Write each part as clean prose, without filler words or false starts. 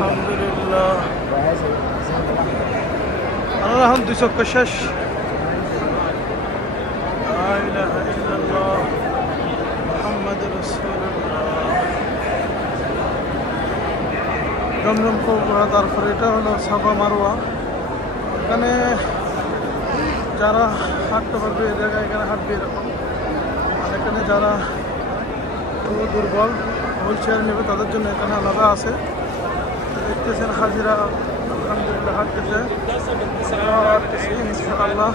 আলহামদুলিল্লাহ। আল্লাহ 200 শেষ। লা ইলাহা ইল্লাল্লাহ মুহাম্মাদুর রাসূলুল্লাহ। জমজম করবো, তারপরে এটা হলো সাফা মারওয়া। এখানে যারা হাঁটতে পারবে এই জায়গায় এখানে হাঁটবে এরকম। আর এখানে যারা খুব দুর্বল হুইল চেয়ার নেবে তাদের জন্য এখানে আলাদা আছে। দেখতেছেন হাজিরা আলহামদুলিল্লাহ হাঁটতেছে ইনশাআল্লাহ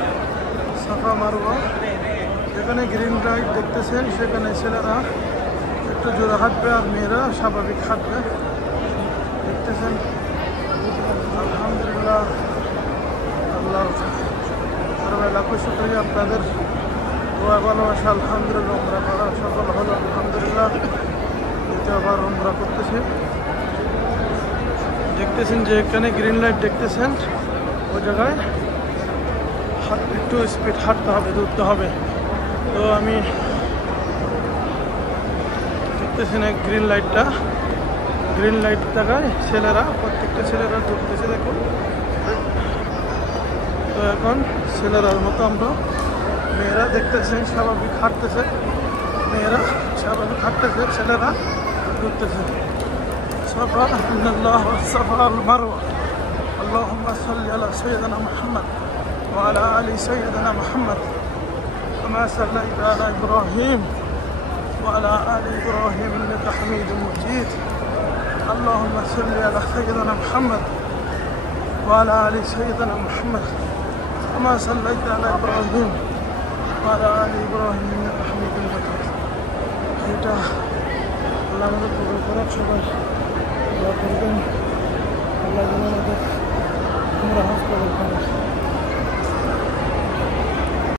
সাফা মারওয়া। যেখানে গ্রিন লাইট দেখতেছেন সেখানে ছেলেরা একটু জোরে হাঁটবে আর মেয়েরা স্বাভাবিক হাঁটবে। দেখতেছেন আলহামদুলিল্লাহ। আল্লাহ লাখো শুকরিয়া আপনাদের দোয়া ভালোবাসা। আলহামদুলিল্লাহ উমরা করা সফল হলো আলহামদুলিল্লাহ। দ্বিতীয়বার উমরা করতেছি। দেখতেছেন যে এখানে গ্রিন লাইট দেখতেছেন ওই জায়গায় একটু স্পিড হাঁটতে হবে, দৌড়তে হবে। তো আমি দেখতেছেন এক গ্রিন লাইট জায়গায় ছেলেরা প্রত্যেকটা ছেলেরা দৌড়তেছে দেখুন। তো এখন ছেলেরার মতো আমরা মেয়েরা দেখতেছেন স্বাভাবিক হাঁটতেছে, মেয়েরা স্বাভাবিক হাঁটতেছে, ছেলেরা দৌড়তেছে। সাফা ইন্নাল্লাহ ওয়াস-সাফা ওয়াল-মারওয়া। আল্লাহুম্মা সাল্লি আলা সাইয়্যিদিনা মুহাম্মদ ওয়া আলা আলি সাইয়্যিদিনা মুহাম্মদ কামা সাল্লাইতা আলা ইব্রাহিম ওয়া আলা আলি ইব্রাহিম ইন্নাকা হামিদুম মাজিদ। আল্লাহুম্মা সাল্লি আলা সাইয়্যিদিনা মুহাম্মদ ওয়া আলা আলি সাইয়্যিদিনা মুহাম্মদ কামা সাল্লাইতা আলা ইব্রাহিম ওয়া আলা আলি ইব্রাহিম ইন্নাকা হামিদুম মাজিদ। এটা আল্লাহ আমাদের কবুল করুন। সবাই দোয়া করবেন আল্লাহ যেন আমাদের উমরা হজ কবুল করেন।